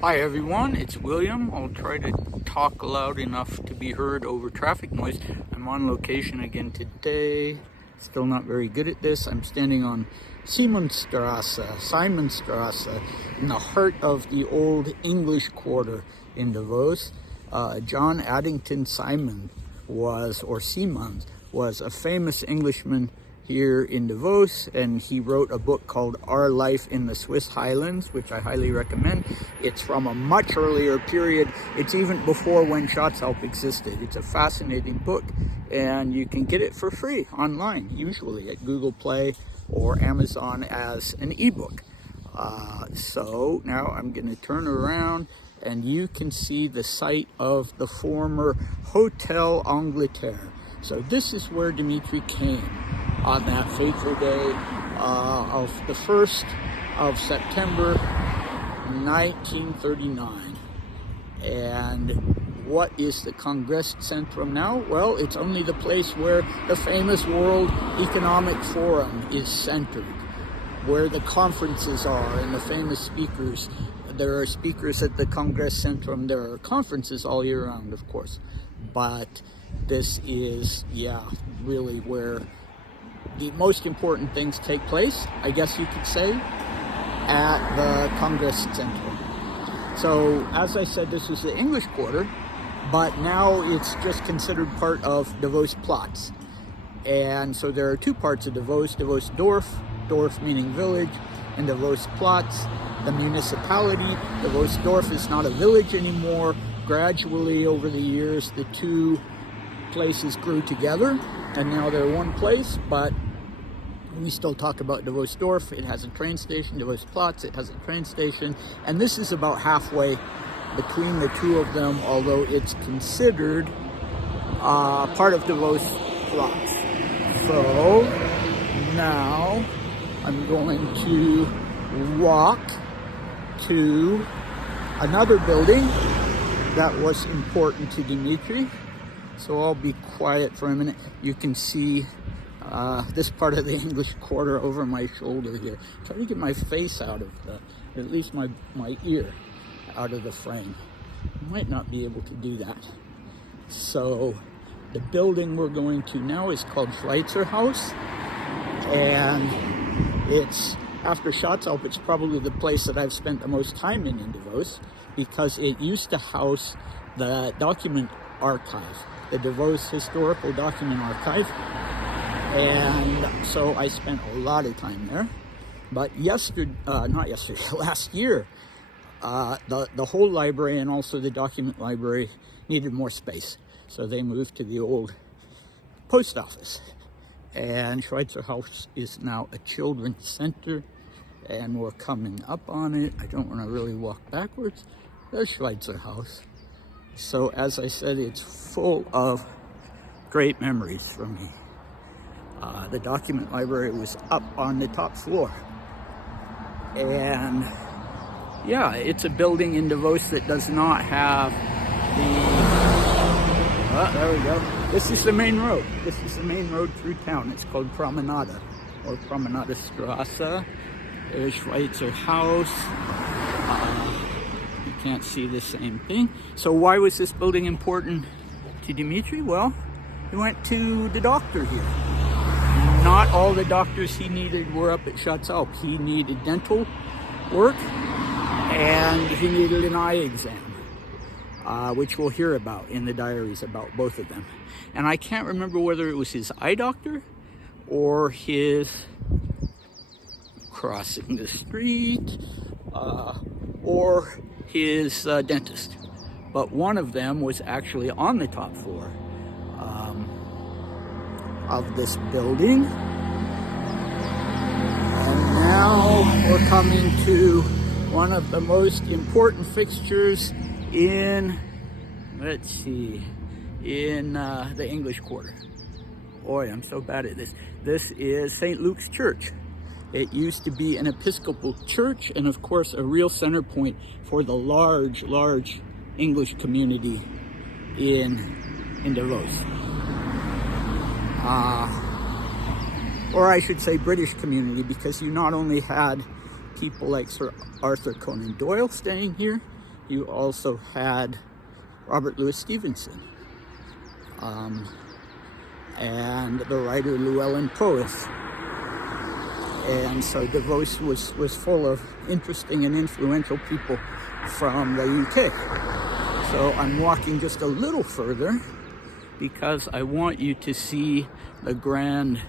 Hi everyone, it's William. I'll try to talk loud enough to be heard over traffic noise. I'm on location again today. Still not very good at this. I'm standing on Simonstrasse, in the heart of the old English Quarter in Davos. John Addington Simons was a famous Englishman here in Davos, and he wrote a book called Our Life in the Swiss Highlands, which I highly recommend. It's from a much earlier period. It's even before when Schatzalp existed. It's a fascinating book, and you can get it for free online, usually at Google Play or Amazon as an ebook. So now I'm going to turn around and you can see the site of the former Hotel Angleterre. So this is where Dmitri came on that fateful day of the 1st of September 1939. And what is the Congress Centrum now? Well, it's only the place where the famous World Economic Forum is centered, where the conferences are and the famous speakers. There are speakers at the Congress Centrum. There are conferences all year round, of course. But this is, really where the most important things take place, I guess you could say, at the Congress Centrum. So, as I said, this was the English Quarter, but now it's just considered part of Davos Platz. And so there are two parts of Davos: Davos Dorf meaning village, and Davos Platz, the municipality. Davos Dorf is not a village anymore. Gradually, over the years, the two places grew together, and now they're one place, but we still talk about Davos Dorf. It has a train station. Davos Platz, it has a train station, and this is about halfway between the two of them, although it's considered part of Davos Platz. So now I'm going to walk to another building that was important to Dmitri. So I'll be quiet for a minute. You can see this part of the English Quarter over my shoulder here. Try to get my face out of at least my ear out of the frame. Might not be able to do that. So the building we're going to now is called Schweitzer House, and it's, after Schatzalp, it's probably the place that I've spent the most time in Davos, because it used to house the document archive, the Davos Historical Document Archive, and so I spent a lot of time there. But last year, the whole library and also the document library needed more space, so they moved to the old post office. And Schweitzer House is now a children's center, and we're coming up on it. I don't want to really walk backwards. There's Schweitzer House. So as I said, it's full of great memories for me. The document library was up on the top floor. And it's a building in Davos that does not have there we go. This is the main road. This is the main road through town. It's called Promenade, or Promenade Strasse. There's Schweitzer House. You can't see the same thing. So why was this building important to Dmitri? Well, he went to the doctor here. Not all the doctors he needed were up at Schatzalp. He needed dental work, and he needed an eye exam, which we'll hear about in the diaries about both of them. And I can't remember whether it was his eye doctor or his crossing the street or his dentist. But one of them was actually on the top floor of this building. And now we're coming to one of the most important fixtures in, the English Quarter. Boy, I'm so bad at this. This is St. Luke's Church. It used to be an Episcopal church, and of course a real center point for the large English community in Davos. Or I should say British community, because you not only had people like Sir Arthur Conan Doyle staying here, you also had Robert Louis Stevenson, and the writer Llewellyn Powys. And so Davos was full of interesting and influential people from the UK. So I'm walking just a little further because I want you to see the Grand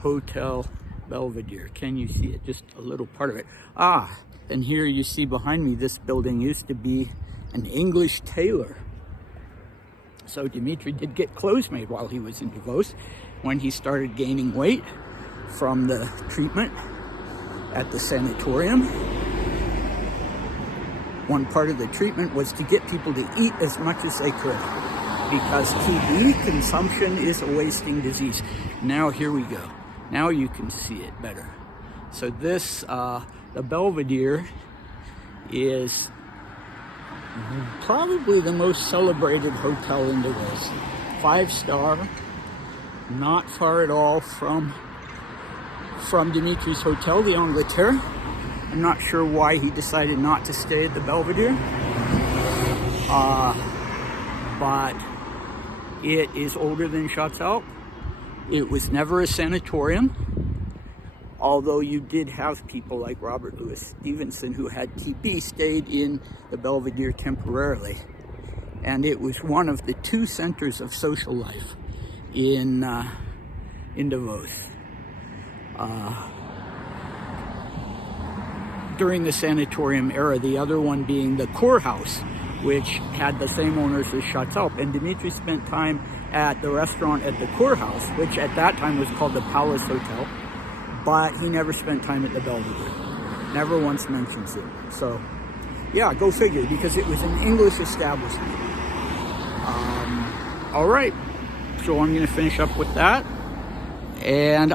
Hotel Belvedere. Can you see it? Just a little part of it. And here you see behind me, this building used to be an English tailor. So Dmitri did get clothes made while he was in Davos when he started gaining weight from the treatment at the sanatorium. One part of the treatment was to get people to eat as much as they could, because TB, consumption, is a wasting disease. Now here we go. Now you can see it better. So this, the Belvedere, is probably the most celebrated hotel in Davos. 5-star, not far at all from Dmitri's hotel, the Angleterre. I'm not sure why he decided not to stay at the Belvedere, but it is older than Schatzalp. It was never a sanatorium, although you did have people like Robert Louis Stevenson, who had TB, stayed in the Belvedere temporarily. And it was one of the 2 centers of social life in Davos. During the sanatorium era, the other one being the Kurhaus, which had the same owners as Schatzalp. And Dmitri spent time at the restaurant at the Kurhaus, which at that time was called the Palace Hotel, but he never spent time at the Belvedere. Never once mentions it. So, yeah, go figure, because it was an English establishment. All right, so I'm going to finish up with that. And,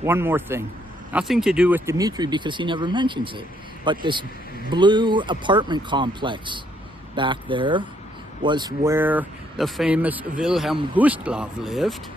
one more thing. Nothing to do with Dmitri, because he never mentions it. But this blue apartment complex back there was where the famous Wilhelm Gustloff lived.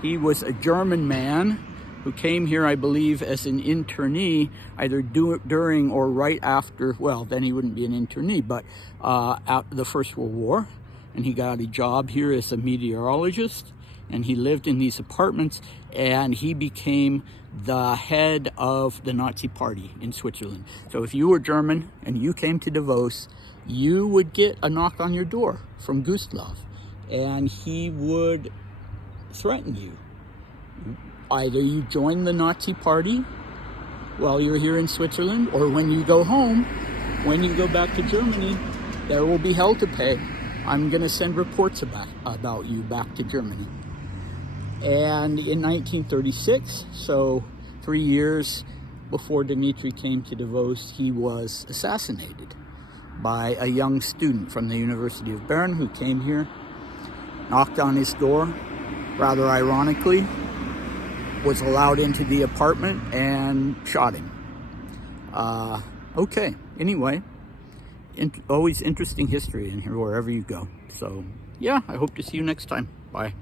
He was a German man who came here, I believe, as an internee, either during or right after, well, then he wouldn't be an internee, but after the First World War. And he got a job here as a meteorologist, and he lived in these apartments, and he became the head of the Nazi Party in Switzerland. So if you were German and you came to Davos, you would get a knock on your door from Gustloff, and he would threaten you. Either you join the Nazi Party while you're here in Switzerland, or when you go home, when you go back to Germany, there will be hell to pay. I'm going to send reports about you back to Germany. And in 1936, so 3 years before Dmitri came to Davos, he was assassinated by a young student from the University of Bern who came here, knocked on his door, rather ironically, was allowed into the apartment and shot him. Okay, anyway, always interesting history in here wherever you go. So, yeah, I hope to see you next time. Bye.